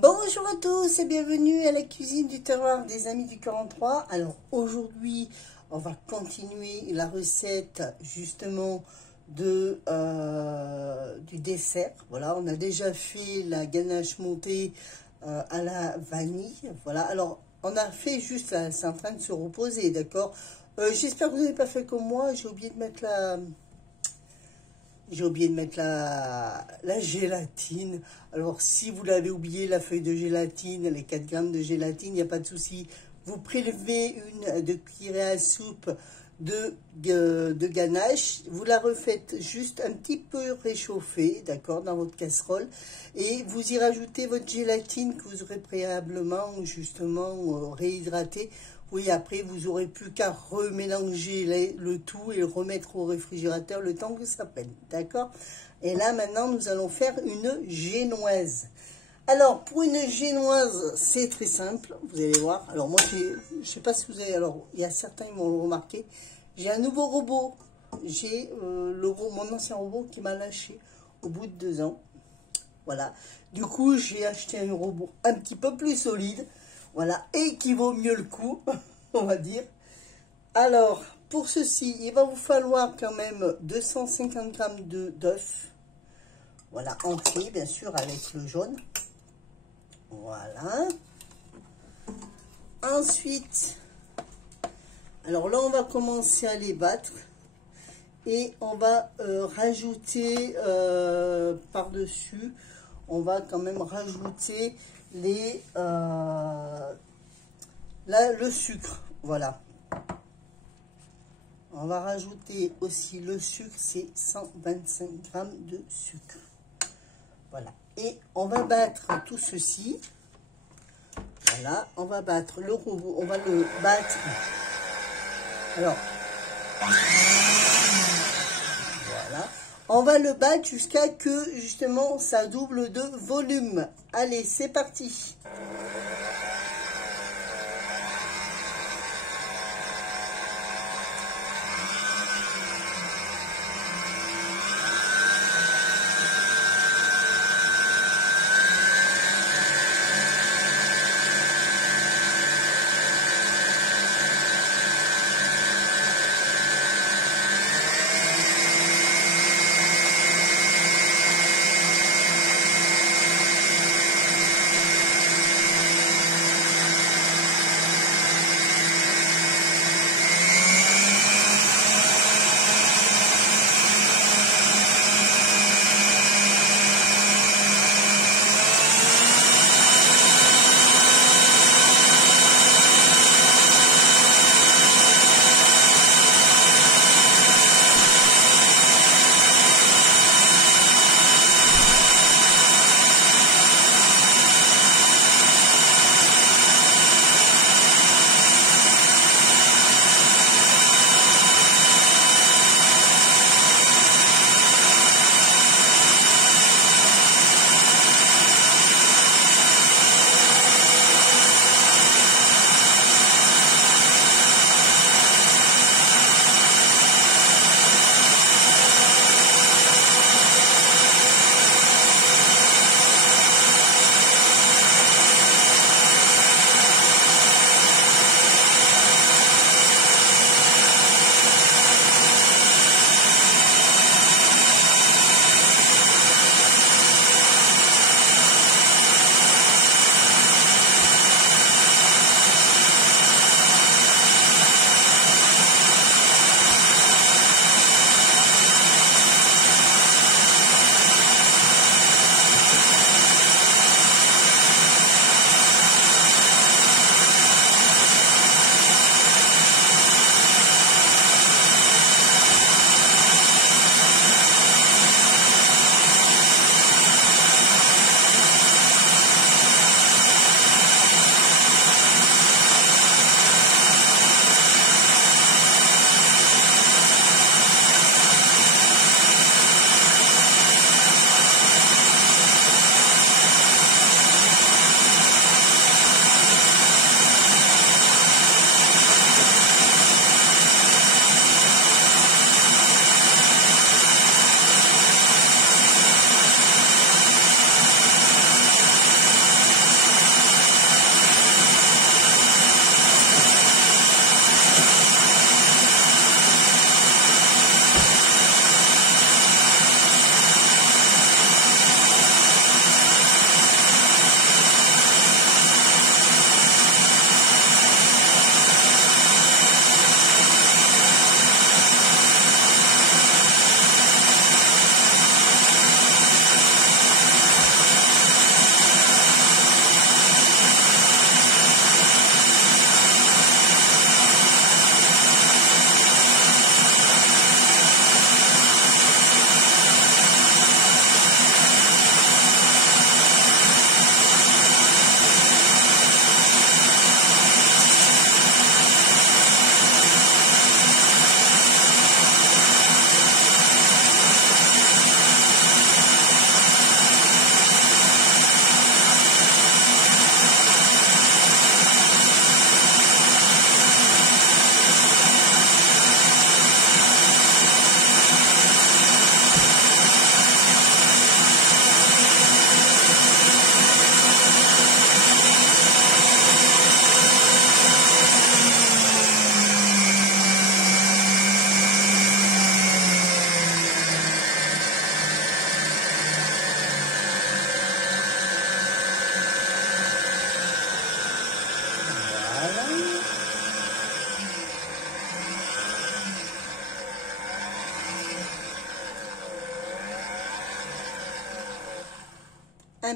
Bonjour à tous et bienvenue à la cuisine du terroir des Amis du 43. Alors aujourd'hui, on va continuer la recette justement du dessert. Voilà, on a déjà fait la ganache montée à la vanille. Voilà, alors on a fait juste là, c'est en train de se reposer, d'accord. J'espère que vous n'avez pas fait comme moi, j'ai oublié de mettre la gélatine. Alors, si vous l'avez oublié, la feuille de gélatine, les 4 grammes de gélatine, il n'y a pas de souci. Vous prélevez une de cuillère à soupe de ganache. Vous la refaites juste un petit peu réchauffer, d'accord, dans votre casserole. Et vous y rajoutez votre gélatine que vous aurez préalablement, justement, réhydratée. Oui, après, vous n'aurez plus qu'à remélanger le tout et le remettre au réfrigérateur le temps que ça prenne, d'accord? Et là, maintenant, nous allons faire une génoise. Alors, pour une génoise, c'est très simple, vous allez voir. Alors, moi, je ne sais pas si vous avez... Alors, il y a certains qui m'ont remarqué. J'ai un nouveau robot. J'ai mon ancien robot qui m'a lâché au bout de 2 ans. Voilà. Du coup, j'ai acheté un robot un petit peu plus solide. Voilà, et qui vaut mieux le coup, on va dire. Alors, pour ceci, il va vous falloir quand même 250 grammes d'œufs. Voilà, entier, bien sûr, avec le jaune. Voilà. Ensuite, alors là, on va commencer à les battre. Et on va rajouter par-dessus, on va quand même rajouter le sucre, voilà. On va rajouter aussi le sucre, c'est 125 grammes de sucre. Voilà. Et on va battre tout ceci. Voilà, on va battre le robot, on va le battre. Alors, voilà. On va le battre jusqu'à que, justement, ça double de volume. Allez, c'est parti.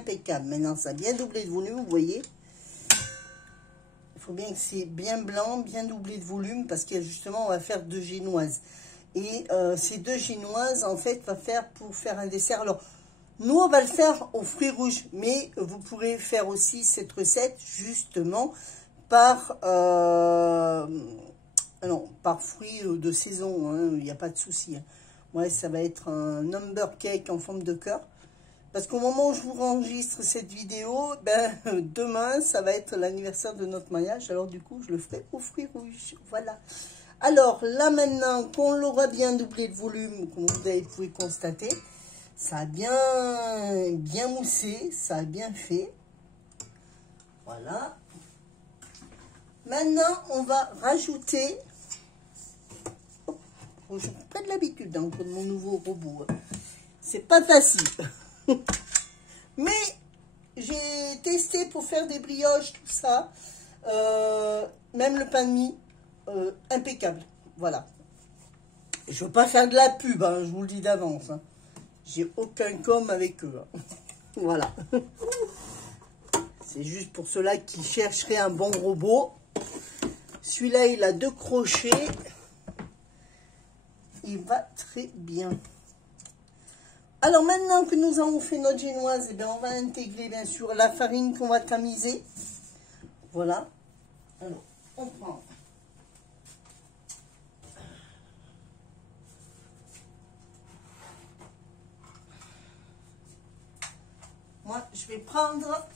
impeccable. Maintenant, ça a bien doublé de volume, vous voyez. Il faut bien que c'est bien blanc, bien doublé de volume, parce que justement, on va faire 2 génoises. Et ces 2 génoises, en fait, va faire pour faire un dessert. Alors, nous, on va le faire aux fruits rouges, mais vous pourrez faire aussi cette recette, justement, par fruits de saison, hein, il n'y a pas de souci. Hein. Ouais, ça va être un number cake en forme de cœur. Parce qu'au moment où je vous enregistre cette vidéo, ben, demain, ça va être l'anniversaire de notre mariage. Alors, du coup, je le ferai aux fruits rouges. Voilà. Alors, là, maintenant, qu'on l'aura bien doublé de volume, comme vous pouvez constater, ça a bien moussé, ça a bien fait. Voilà. Maintenant, on va rajouter... Oh, je n'ai pas de l'habitude hein, de mon nouveau robot. C'est pas facile. Mais j'ai testé pour faire des brioches, tout ça. Même le pain de mie, impeccable. Voilà. Je ne veux pas faire de la pub, hein, je vous le dis d'avance. Hein. J'ai aucun com avec eux. Hein. Voilà. C'est juste pour ceux-là qui chercheraient un bon robot. Celui-là, il a 2 crochets. Il va très bien. Alors maintenant que nous avons fait notre génoise, eh bien, on va intégrer bien sûr la farine qu'on va tamiser. Voilà. Alors, on prend. Moi, je vais prendre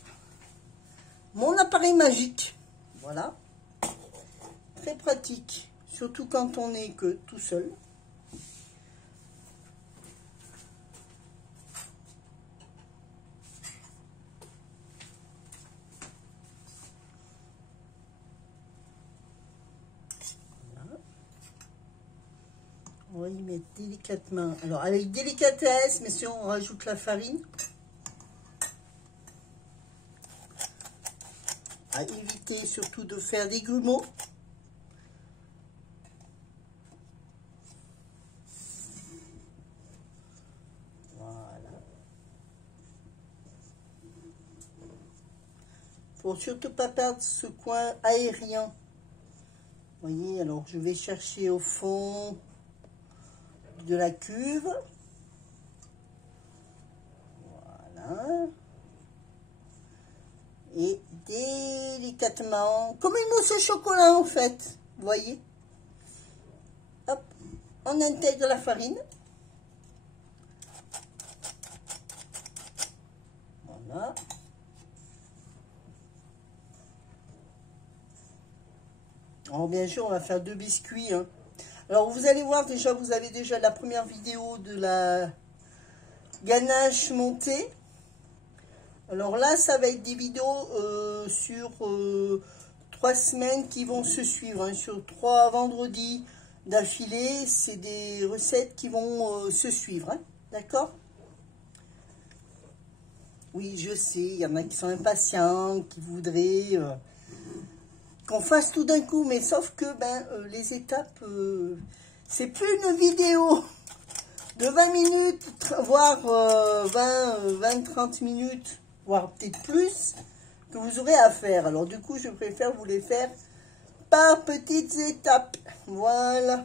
mon appareil magique. Voilà. Très pratique. Surtout quand on n'est que tout seul. On va y mettre délicatement. Alors, avec délicatesse, mais si on rajoute la farine, à éviter surtout de faire des grumeaux. Voilà. Faut surtout pas perdre ce coin aérien. Vous voyez, alors je vais chercher au fond de la cuve. Voilà. Et délicatement, comme une mousse au chocolat en fait, vous voyez. Hop, on intègre la farine. Voilà. Alors bien sûr, on va faire 2 biscuits. Hein. Alors vous allez voir déjà, vous avez déjà la première vidéo de la ganache montée. Alors là, ça va être des vidéos sur 3 semaines qui vont se suivre. Hein, sur 3 vendredis d'affilée, c'est des recettes qui vont se suivre. Hein, d'accord? Oui, je sais, il y en a qui sont impatients, qui voudraient qu'on fasse tout d'un coup. Mais sauf que les étapes, c'est plus une vidéo de 20 minutes, voire 20-30 minutes, voire peut-être plus, que vous aurez à faire. Alors du coup, je préfère vous les faire par petites étapes. Voilà.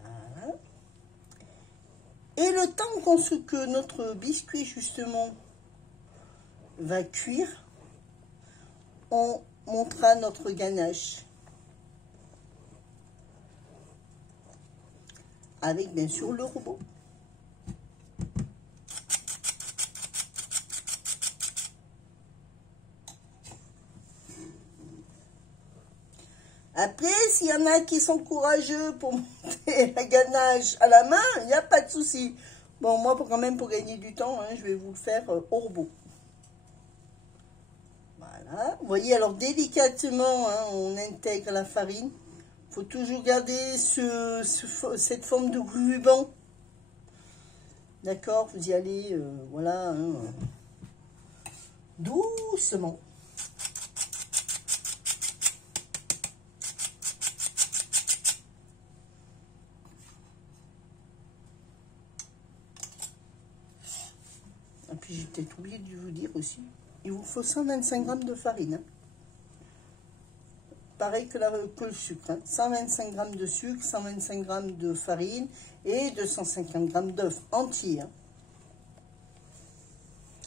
Voilà. Et le temps que notre biscuit, justement, va cuire, on montera notre ganache. Avec bien sûr le robot. Après, s'il y en a qui sont courageux pour monter la ganache à la main, il n'y a pas de souci. Bon, moi, quand même, pour gagner du temps, hein, je vais vous le faire au robot. Voilà. Vous voyez, alors délicatement, hein, on intègre la farine. Il faut toujours garder cette forme de ruban. D'accord, vous y allez, voilà, hein, doucement. puis j'ai peut-être oublié de vous dire aussi, il vous faut 125 g de farine. Hein. Pareil que le sucre. Hein. 125 g de sucre, 125 g de farine et 250 g d'œufs entiers. Hein.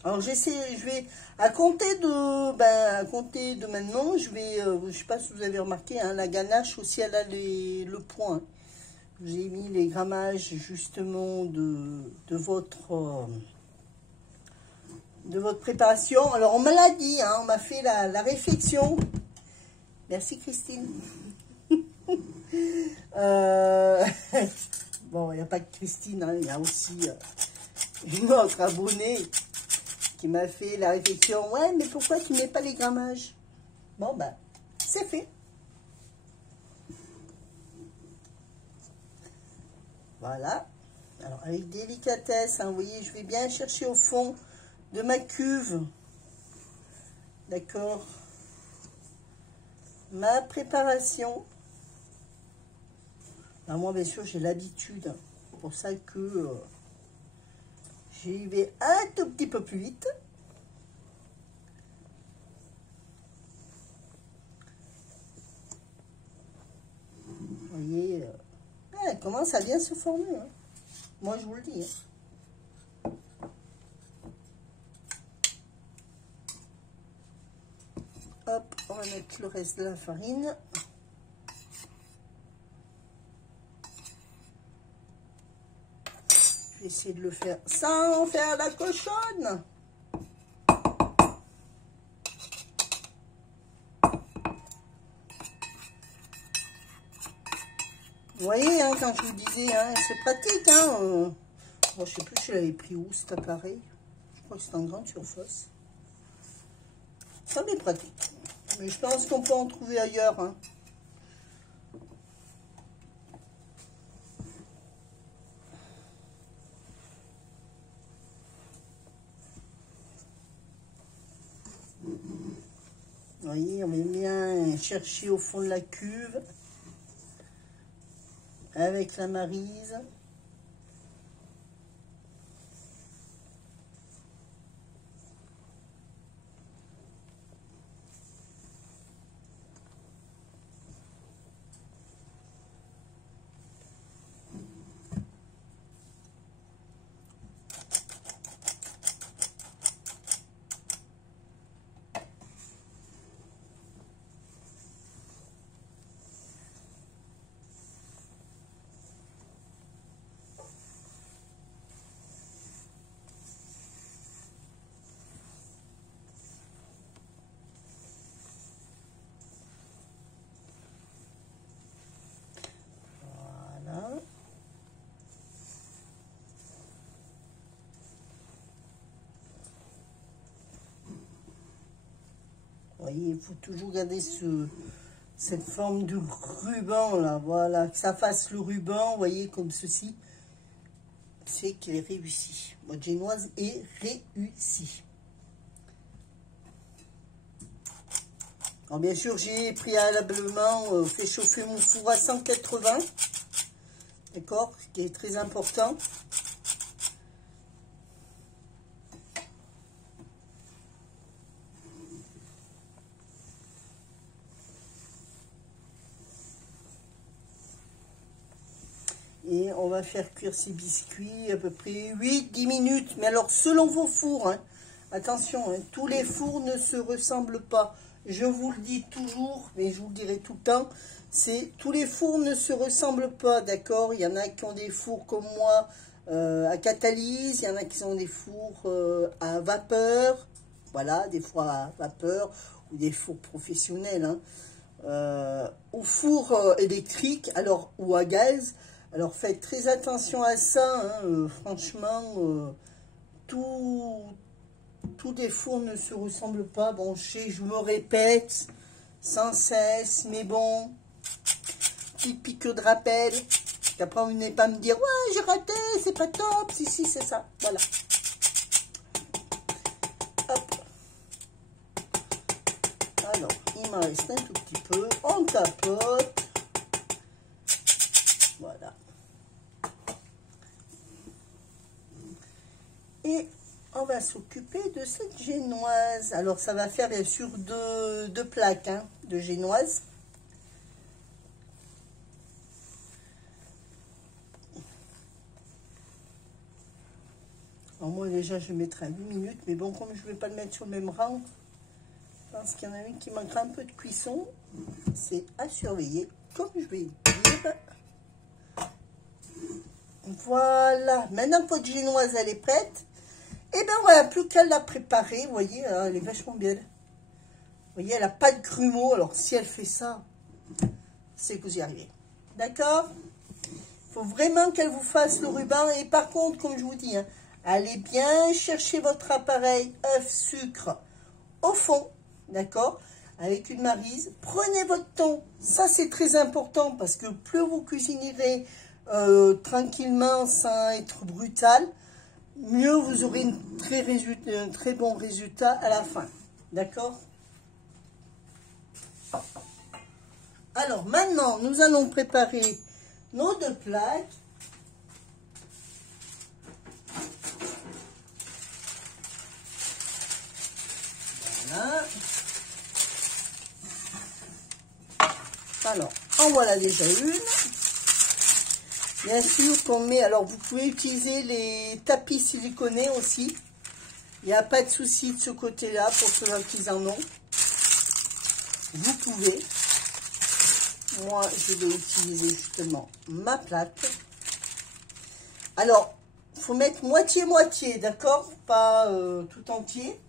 Alors je vais, à compter de maintenant, je vais, je sais pas si vous avez remarqué, hein, la ganache aussi, elle a le point. J'ai mis les grammages justement de votre préparation. Alors on me l'a dit, hein, on m'a fait la réflexion. Merci Christine. Bon, il n'y a pas que Christine, hein, il y a aussi une autre abonnée qui m'a fait la réflexion. Ouais, mais pourquoi tu mets pas les grammages? Bon, ben, c'est fait. Voilà. Alors, avec délicatesse, hein, vous voyez, je vais bien chercher au fond de ma cuve. D'accord? Ma préparation. Alors, moi, bien sûr, j'ai l'habitude. C'est pour ça que j'y vais un tout petit peu plus vite. Vous voyez, elle commence à bien se former. Hein. Moi, je vous le dis. Hein. Hop, on va mettre le reste de la farine. Je vais essayer de le faire sans faire la cochonne. Vous voyez, hein, quand je vous disais, hein, c'est pratique. Hein, bon, je sais plus si je l'avais pris où cet appareil. Je crois que c'est en grande surface. Ça m'est pratique. Mais je pense qu'on peut en trouver ailleurs. Hein. Vous voyez, on va bien chercher au fond de la cuve. Avec la maryse. Vous voyez, il faut toujours garder cette forme de ruban là, voilà, que ça fasse le ruban, vous voyez, comme ceci. C'est qu'il est réussi. Votre génoise est réussie. Alors bien sûr, j'ai préalablement fait chauffer mon four à 180. D'accord, ce qui est très important. Et on va faire cuire ces biscuits à peu près 8-10 minutes. Mais alors, selon vos fours, hein, attention, hein, tous les fours ne se ressemblent pas. Je vous le dis toujours, mais je vous le dirai tout le temps, c'est tous les fours ne se ressemblent pas, d'accord? Il y en a qui ont des fours comme moi à catalyse, il y en a qui ont des fours à vapeur, voilà, des fours à vapeur ou des fours professionnels, hein. Au four électrique, alors ou à gaz. Alors faites très attention à ça, hein, franchement, tous les fours ne se ressemblent pas. Bon, je me répète sans cesse, mais bon, petite piqûre de rappel. Qu'après, vous venez pas me dire, ouais, j'ai raté, c'est pas top. Si, si, c'est ça. Voilà. Hop. Alors, il me reste un tout petit peu. On tapote. Voilà. Et on va s'occuper de cette génoise. Alors, ça va faire bien sûr deux plaques hein, de génoise. Alors, moi, déjà, je mettrai 8 minutes. Mais bon, comme je ne vais pas le mettre sur le même rang, je pense qu'il y en a une qui manquera un peu de cuisson. C'est à surveiller, comme je vais dire. Voilà. Maintenant que votre génoise, elle est prête, et ben voilà, plus qu'à la préparer. Vous voyez, elle est vachement bien. Vous voyez, elle n'a pas de grumeaux. Alors, si elle fait ça, c'est que vous y arrivez. D'accord? Il faut vraiment qu'elle vous fasse le ruban. Et par contre, comme je vous dis, hein, allez bien chercher votre appareil œuf, sucre au fond. D'accord? Avec une maryse. Prenez votre temps. Ça, c'est très important parce que plus vous cuisinerez tranquillement sans être brutal, mieux vous aurez un très bon résultat à la fin. D'accord? Alors maintenant, nous allons préparer nos deux plaques. Voilà. Alors, en voilà déjà une. Bien sûr qu'on met, alors vous pouvez utiliser les tapis siliconés aussi. Il n'y a pas de souci de ce côté-là pour ceux qui en ont. Vous pouvez. Moi, je vais utiliser justement ma plaque. Alors, il faut mettre moitié-moitié, d'accord? Pas tout entier.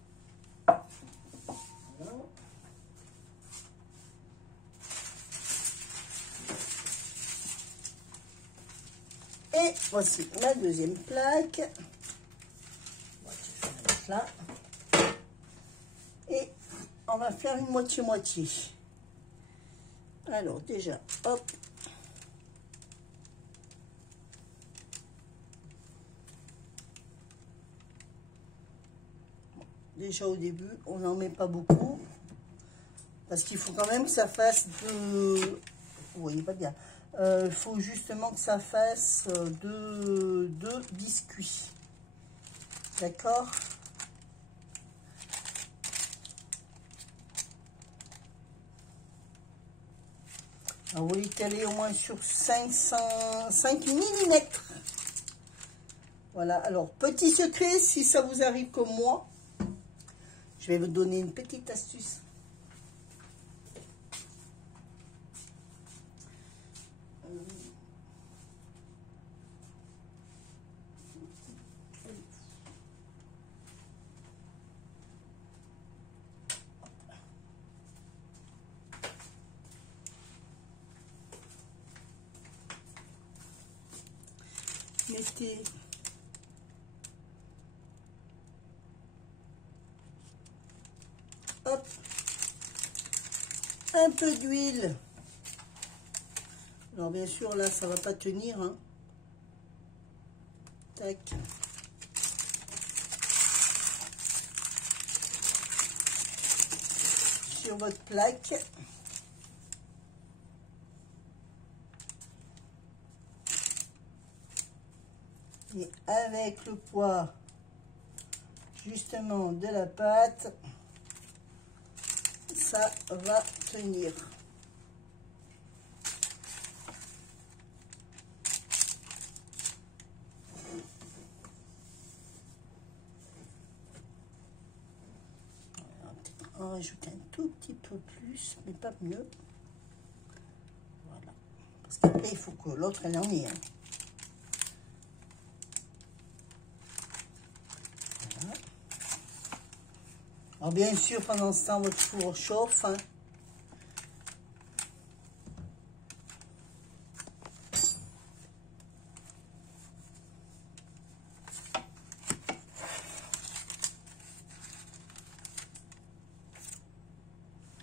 Et voici la deuxième plaque. Là. Et on va faire une moitié-moitié. Alors déjà, hop. Déjà au début, on n'en met pas beaucoup. Parce qu'il faut quand même que ça fasse de... Vous voyez pas bien. Il faut justement que ça fasse deux biscuits. D'accord? Alors, vous l'étalez au moins sur 5 mm. Voilà. Alors, petit secret, si ça vous arrive comme moi, je vais vous donner une petite astuce. Mettez hop un peu d'huile. Alors bien sûr là ça va pas tenir hein. Tac. Sur votre plaque. Et avec le poids justement de la pâte, ça va tenir. On va peut-être en rajouter un tout petit peu plus, mais pas mieux. Voilà. Parce qu'après, il faut que l'autre elle en ait. Hein. Alors bien sûr, pendant ce temps, votre four chauffe. Hein.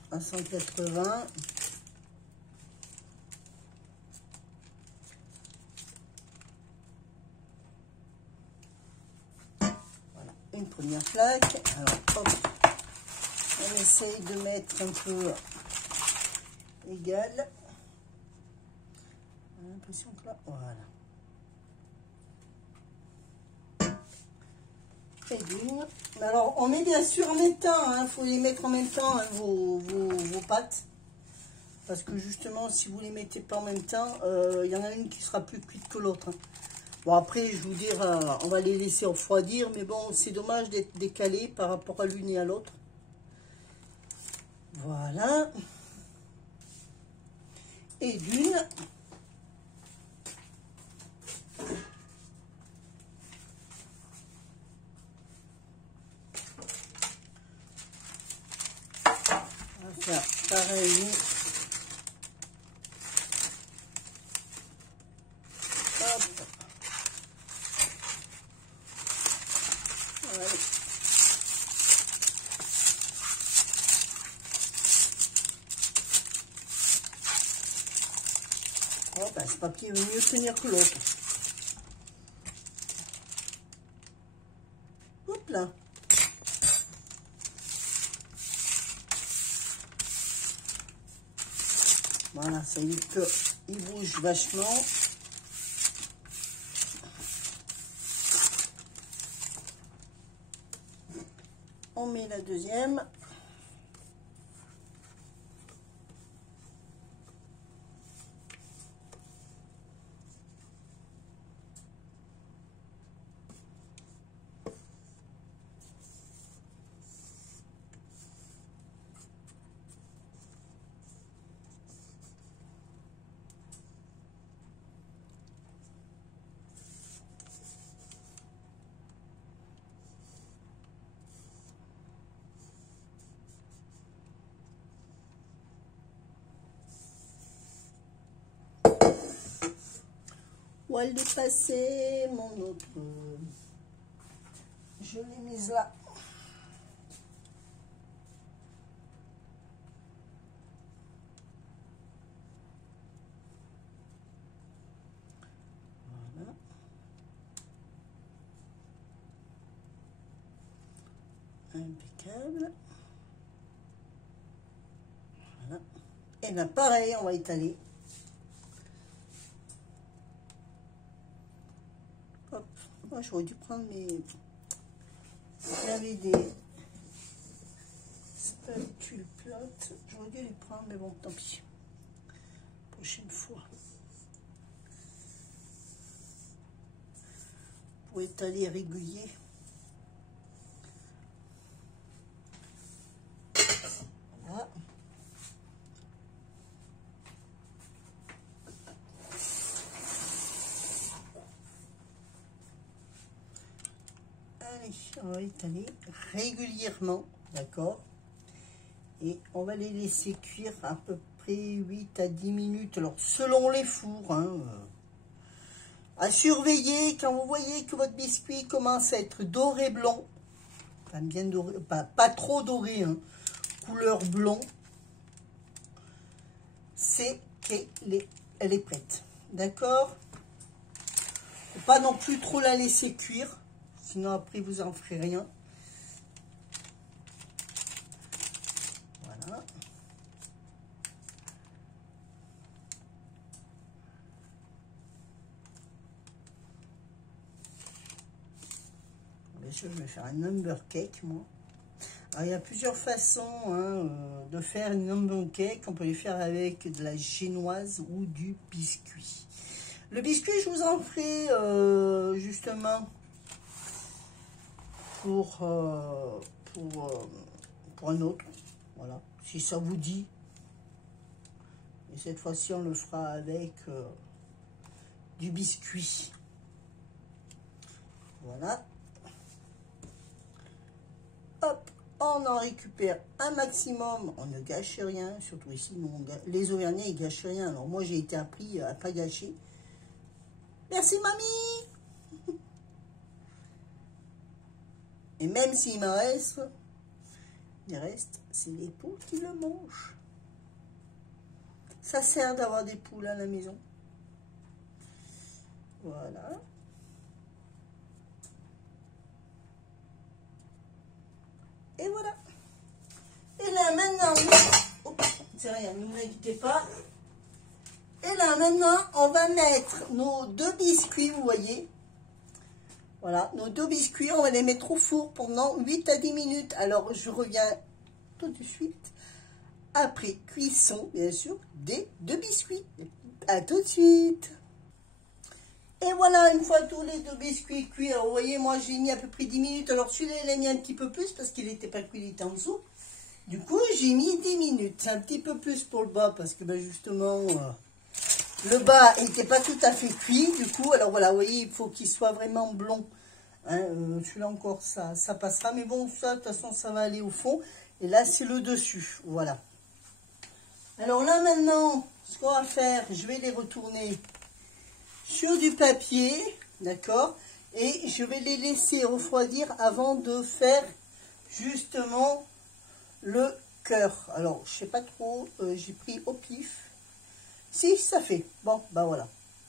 À 180. Voilà, une première plaque. Alors, hop. On essaye de mettre un peu égal. J'ai l'impression que là, voilà. Et d'une. Mais alors, on met bien sûr en même temps, il faut les mettre en même temps, hein, vos pâtes. Parce que justement, si vous les mettez pas en même temps, il y en a une qui sera plus cuite que l'autre. Hein. Bon, après, je vous dire, on va les laisser refroidir, mais bon, c'est dommage d'être décalé par rapport à l'une et à l'autre. Voilà. Et d'une. On va faire pareil. Hop. Voilà. Oh, ben, ce papier veut mieux tenir que l'autre. Hop là. Voilà, ça y est qu'il bouge vachement. On met la deuxième. Où elle est passée, mon autre. Je l'ai mise là. Voilà. Impeccable. Voilà. Et là, pareil, on va étaler. Hop. Moi, j'aurais dû prendre mes... J'avais des spatules plates. J'aurais dû les prendre, mais bon, tant pis. Prochaine fois. Pour étaler régulier. Voilà. Allez, on va étaler régulièrement, d'accord? Et on va les laisser cuire à peu près 8 à 10 minutes. Alors, selon les fours, hein, à surveiller quand vous voyez que votre biscuit commence à être doré blond. Enfin, bien doré, pas trop doré, hein, couleur blond. C'est qu'elle est prête. D'accord? Faut pas non plus trop la laisser cuire. Sinon, après, vous en ferez rien. Voilà. Je vais faire un number cake, moi. Alors, il y a plusieurs façons hein, de faire une number cake. On peut les faire avec de la génoise ou du biscuit. Le biscuit, je vous en ferai justement pour un autre. Voilà, si ça vous dit. Et cette fois-ci, on le fera avec du biscuit. Voilà. Hop, on en récupère un maximum. On ne gâche rien, surtout ici. Nous, les Auvergnats, ils gâchent rien. Alors moi, j'ai été appris à ne pas gâcher. Merci, mamie. Et même s'il me reste, il reste, c'est les poules qui le mangent. Ça sert d'avoir des poules à la maison. Voilà. Et voilà. Et là maintenant, oh, c'est rien, ne vous inquiétez pas. Et là maintenant, on va mettre nos deux biscuits, vous voyez. Voilà, nos 2 biscuits, on va les mettre au four pendant 8 à 10 minutes. Alors, je reviens tout de suite après cuisson, bien sûr, des 2 biscuits. À tout de suite. Et voilà, une fois tous les 2 biscuits cuits, alors vous voyez, moi j'ai mis à peu près 10 minutes. Alors celui-là, il a mis un petit peu plus parce qu'il n'était pas cuit, il était en dessous. Du coup, j'ai mis 10 minutes. C'est un petit peu plus pour le bas parce que ben, justement, le bas n'était pas tout à fait cuit. Du coup, alors voilà, vous voyez, il faut qu'il soit vraiment blond. Hein, celui-là encore, ça passera. Mais bon, ça, de toute façon, ça va aller au fond. Et là, c'est le dessus. Voilà. Alors là, maintenant, ce qu'on va faire, je vais les retourner sur du papier, d'accord, et je vais les laisser refroidir avant de faire justement le cœur. Alors, je sais pas trop, j'ai pris au pif. Si, ça fait. Bon, ben voilà,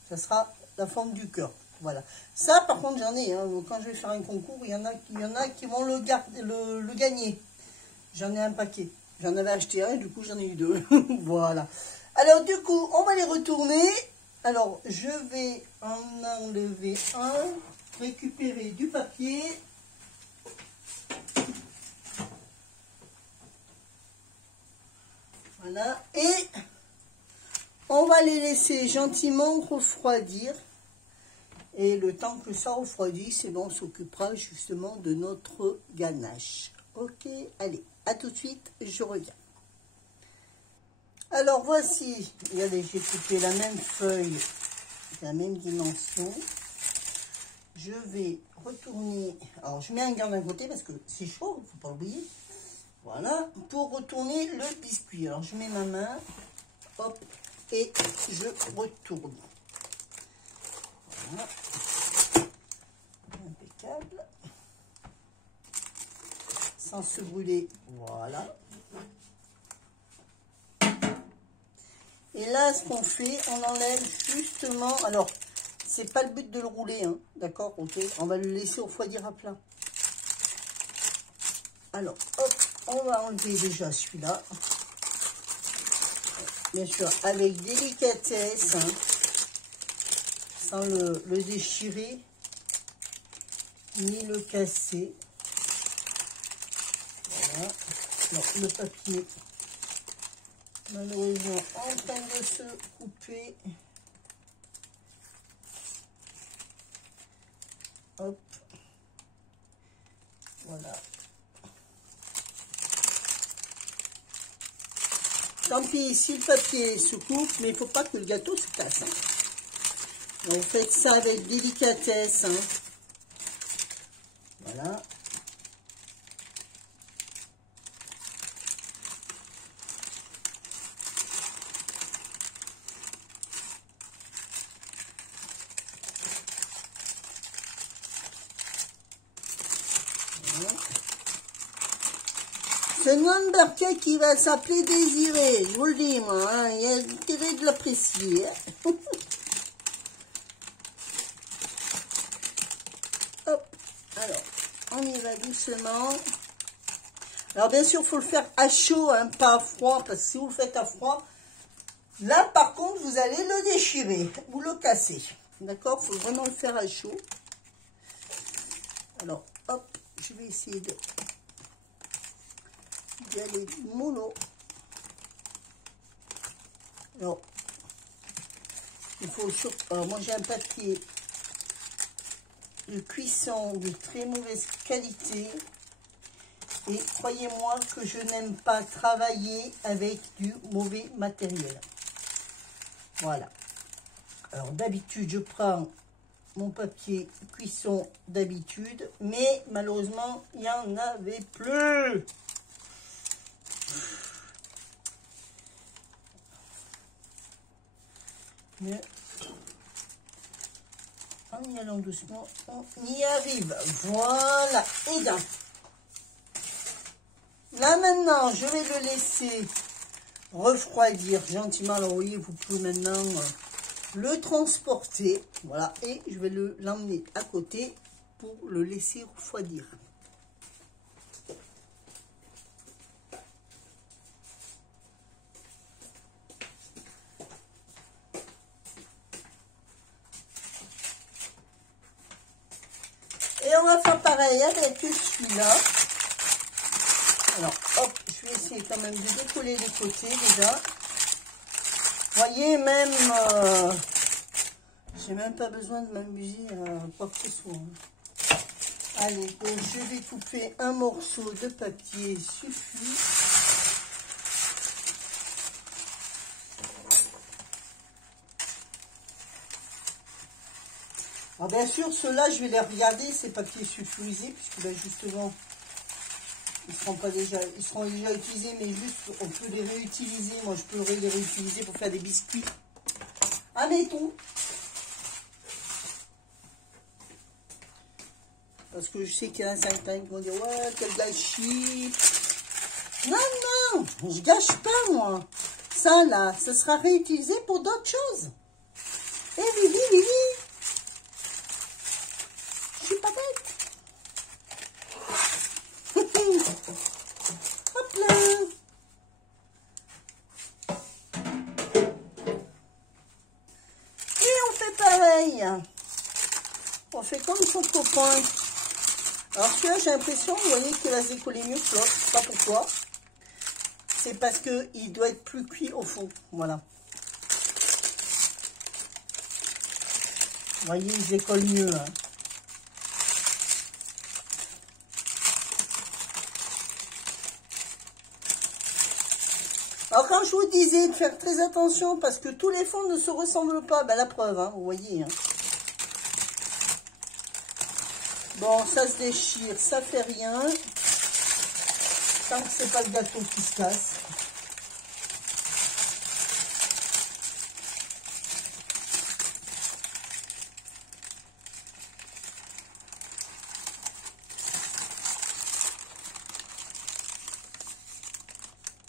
ça sera la forme du cœur. Voilà. Ça, par contre, j'en ai. Hein, quand je vais faire un concours, il y en a qui vont le gagner. J'en ai un paquet. J'en avais acheté un, et du coup, j'en ai eu 2. Voilà. Alors, du coup, on va les retourner. Alors, je vais en enlever un, récupérer du papier. Voilà. Et on va les laisser gentiment refroidir. Et le temps que ça refroidit, c'est bon, on s'occupera justement de notre ganache. Ok, allez, à tout de suite, je reviens. Alors voici, regardez, j'ai coupé la même feuille, la même dimension. Je vais retourner, alors je mets un gant d'un côté parce que c'est chaud, il ne faut pas oublier. Voilà, pour retourner le biscuit. Alors je mets ma main, hop, et je retourne. Voilà. Impeccable. Sans se brûler, voilà. Et là, ce qu'on fait, on enlève justement, alors, c'est pas le but de le rouler, hein, d'accord, ok, on va le laisser refroidir à plat. Alors, hop, on va enlever déjà celui-là. Bien sûr, avec délicatesse, hein, sans le déchirer, ni le casser. Voilà. Alors, le papier, malheureusement, en train de se couper. Hop. Voilà. Tant pis, si le papier se coupe, mais il ne faut pas que le gâteau se casse. Hein. Donc, vous faites ça avec délicatesse. Hein. Voilà. C'est un hamburger qui va s'appeler Désiré, je vous le dis, moi, hein, il y a intérêt de l'apprécier. Hein. Hop, alors, on y va doucement. Alors, bien sûr, il faut le faire à chaud, hein, pas à froid, parce que si vous le faites à froid, là, par contre, vous allez le déchirer ou le casser. D'accord? Il faut vraiment le faire à chaud. Alors, hop, je vais essayer d'y aller mollo. Alors, il faut surtout, moi j'ai un papier de cuisson de très mauvaise qualité et croyez-moi que je n'aime pas travailler avec du mauvais matériel. Voilà. Alors d'habitude je prends mon papier cuisson d'habitude, mais malheureusement il n'y en avait plus. Mais en y allant doucement, on y arrive. Voilà. Et bien, là maintenant, je vais le laisser refroidir gentiment. Alors, vous voyez, vous pouvez maintenant le transporter. Voilà. Et je vais l'emmener à côté pour le laisser refroidir. Et on va faire pareil avec celui-là. Alors, hop, je vais essayer quand même de décoller les côtés déjà. Vous voyez, même, j'ai même pas besoin de m'amuser à quoi que ce soit. Allez, donc je vais couper un morceau de papier, suffit. Alors bien sûr, ceux-là, je vais les regarder, ces papiers sulfurisés, puisque là, justement, ils seront déjà utilisés, mais juste, on peut les réutiliser. Moi, je pourrais les réutiliser pour faire des biscuits. Admettons. Parce que je sais qu'il y en a certains qui vont dire, ouais, quel gâchis. Non, non, je gâche pas, moi. Ça, là, ça sera réutilisé pour d'autres choses. Eh oui, oui, oui, oui. Je suis pas bête. Hop là. Et on fait pareil. On fait comme son copain. Alors celui-là, j'ai l'impression, vous voyez, qu'il va se décoller mieux que l'autre. Je sais pas pourquoi. C'est parce qu'il doit être plus cuit au fond. Voilà. Vous voyez, il se décolle mieux. Hein. Alors quand je vous disais de faire très attention parce que tous les fonds ne se ressemblent pas, ben la preuve, hein, vous voyez. Hein. Bon, ça se déchire, ça fait rien. Tant que c'est pas le gâteau qui se casse.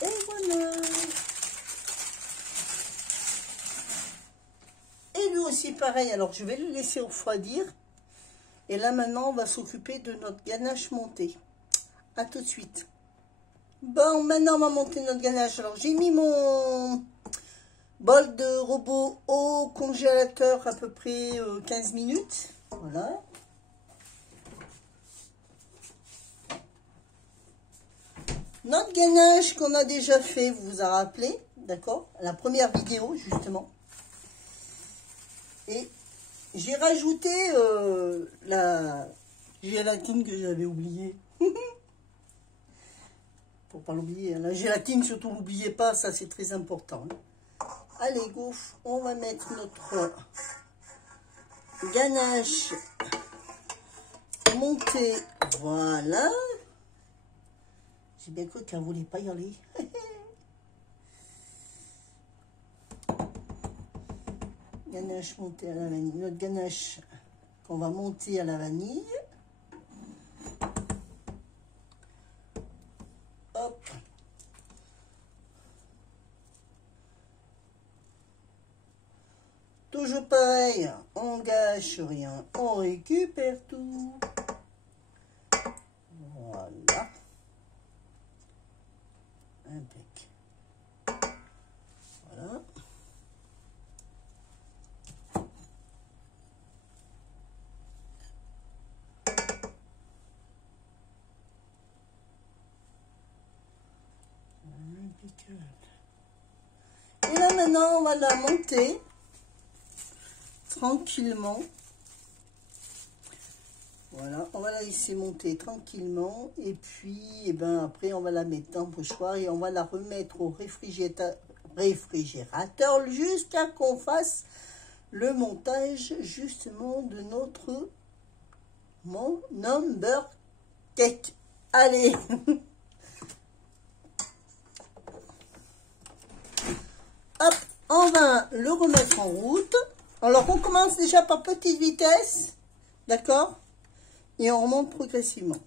Et voilà. Et lui aussi pareil, alors je vais le laisser refroidir. Et là maintenant on va s'occuper de notre ganache montée. A tout de suite. Bon, maintenant on va monter notre ganache. Alors j'ai mis mon bol de robot au congélateur à peu près 15 minutes. Voilà. Notre ganache qu'on a déjà fait, vous vous en rappelez, d'accord? La première vidéo justement. Et j'ai rajouté la gélatine que j'avais oubliée. Pour pas l'oublier. La gélatine, surtout, n'oubliez pas, ça c'est très important. Allez, go, on va mettre notre ganache montée. Voilà. J'ai bien cru qu'elle ne voulait pas y aller. Ganache montée à la vanille. Notre ganache qu'on va monter à la vanille. Hop. Toujours pareil, on gâche rien, on récupère tout. Voilà. Impec. Voilà. Et là maintenant on va la monter tranquillement. Voilà, on va la laisser monter tranquillement et puis et ben après on va la mettre dans le pochoir et on va la remettre au réfrigérateur jusqu'à qu'on fasse le montage justement de notre number cake. Allez. Hop, on va le remettre en route. Alors, on commence déjà par petite vitesse, d'accord? Et on remonte progressivement.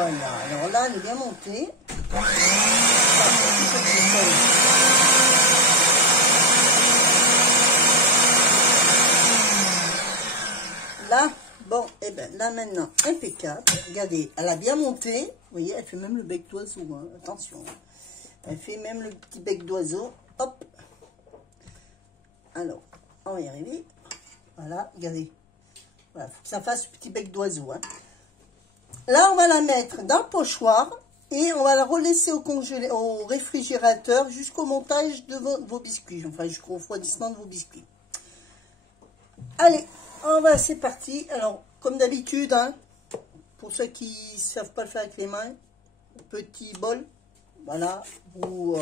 Voilà, alors là, elle est bien montée. Là, bon, et bien là maintenant, impeccable. Regardez, elle a bien monté. Vous voyez, elle fait même le bec d'oiseau, hein. Attention. Elle fait même le petit bec d'oiseau. Hop. Alors, on va y arriver. Voilà, regardez. Voilà, faut que ça fasse petit bec d'oiseau. Hein. Là, on va la mettre dans le pochoir et on va la relaisser au réfrigérateur jusqu'au montage de vos biscuits. Enfin, jusqu'au refroidissement de vos biscuits. Allez, c'est parti. Alors, comme d'habitude, hein, pour ceux qui ne savent pas le faire avec les mains, petit bol. Voilà, vous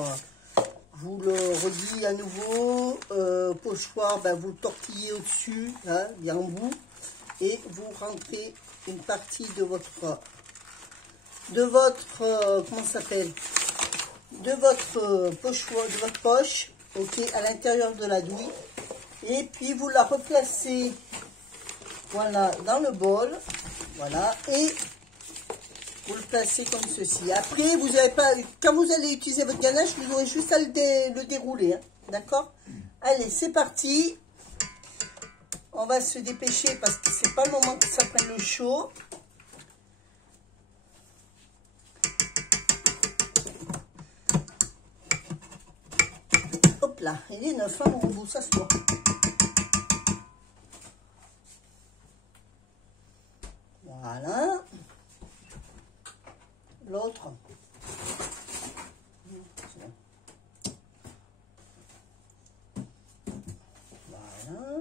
le redis à nouveau. Pochoir, ben, vous le tortillez au-dessus, hein, bien en bout. Et vous rentrez une partie de votre comment ça s'appelle, de votre pochoir, de votre poche, ok, à l'intérieur de la douille. Et puis vous la replacez, voilà, dans le bol, voilà, et vous le placez comme ceci. Après, vous avez pas, quand vous allez utiliser votre ganache, vous aurez juste à le dérouler, hein, d'accord? Allez, c'est parti. On va se dépêcher parce que c'est pas le moment que ça prenne le chaud. Hop là, il est neuf, hein, mon robot, ça se voit. Voilà. L'autre. Voilà.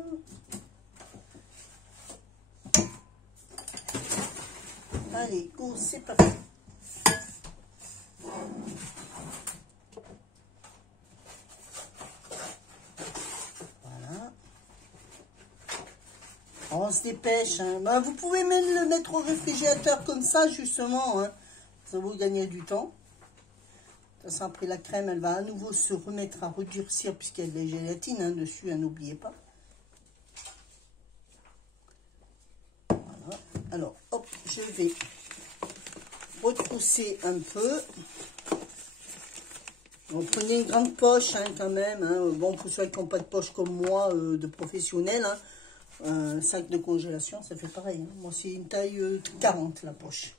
Allez, go, c'est parti. Voilà. On se dépêche. Hein. Ben, vous pouvez même le mettre au réfrigérateur comme ça, justement. Hein. Ça va vous gagner du temps. De toute façon, après la crème, elle va à nouveau se remettre à redurcir puisqu'il y a de la gélatine hein, dessus, hein, n'oubliez pas. Voilà. Alors, hop, je vais retrousser un peu. Donc, prenez une grande poche hein, quand même. Hein. Bon, pour ceux qui n'ont pas de poche comme moi, de professionnel, hein, un sac de congélation, ça fait pareil. Hein. Moi, c'est une taille 40 la poche.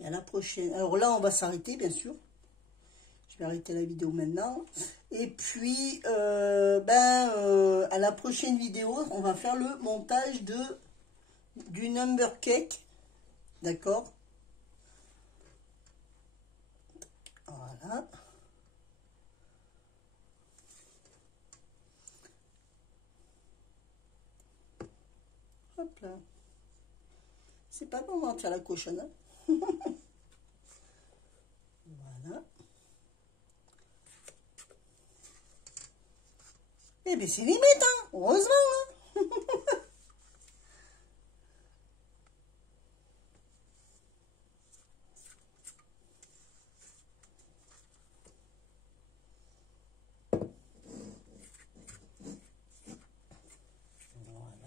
Et à la prochaine. Alors là, on va s'arrêter, bien sûr. Je vais arrêter la vidéo maintenant. Et puis, à la prochaine vidéo, on va faire le montage du number cake. D'accord? Voilà. Hop là. C'est pas bon de faire la cochonne. Hein. Voilà. Eh bien, c'est limite, hein. Heureusement. Hein.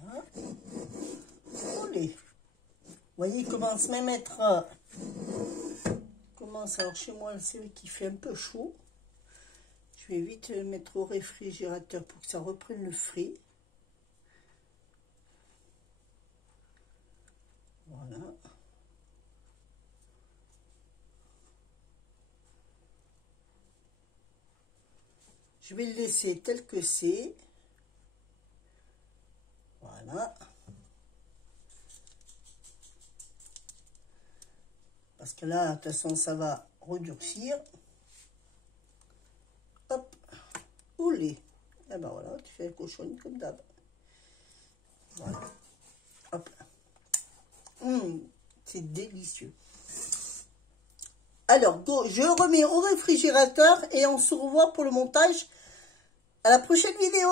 Voilà. Allez. Vous voyez, il commence même à être... alors chez moi, c'est vrai qu'il fait un peu chaud. Je vais vite le mettre au réfrigérateur pour que ça reprenne le frais. Voilà. Je vais le laisser tel que c'est. Voilà. Parce que là, de toute façon, ça va redurcir. Hop. Oulé. Et ben voilà, tu fais la cochonne comme d'hab. Voilà. Hop. C'est délicieux. Alors, je remets au réfrigérateur et on se revoit pour le montage à la prochaine vidéo.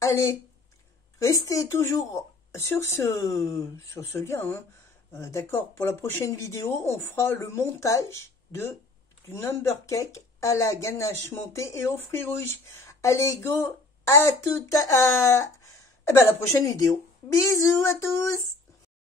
Allez, restez toujours sur ce lien. Hein. D'accord, pour la prochaine vidéo, on fera le montage du number cake à la ganache montée et aux fruits rouges. Allez, go, à la prochaine vidéo. Bisous à tous!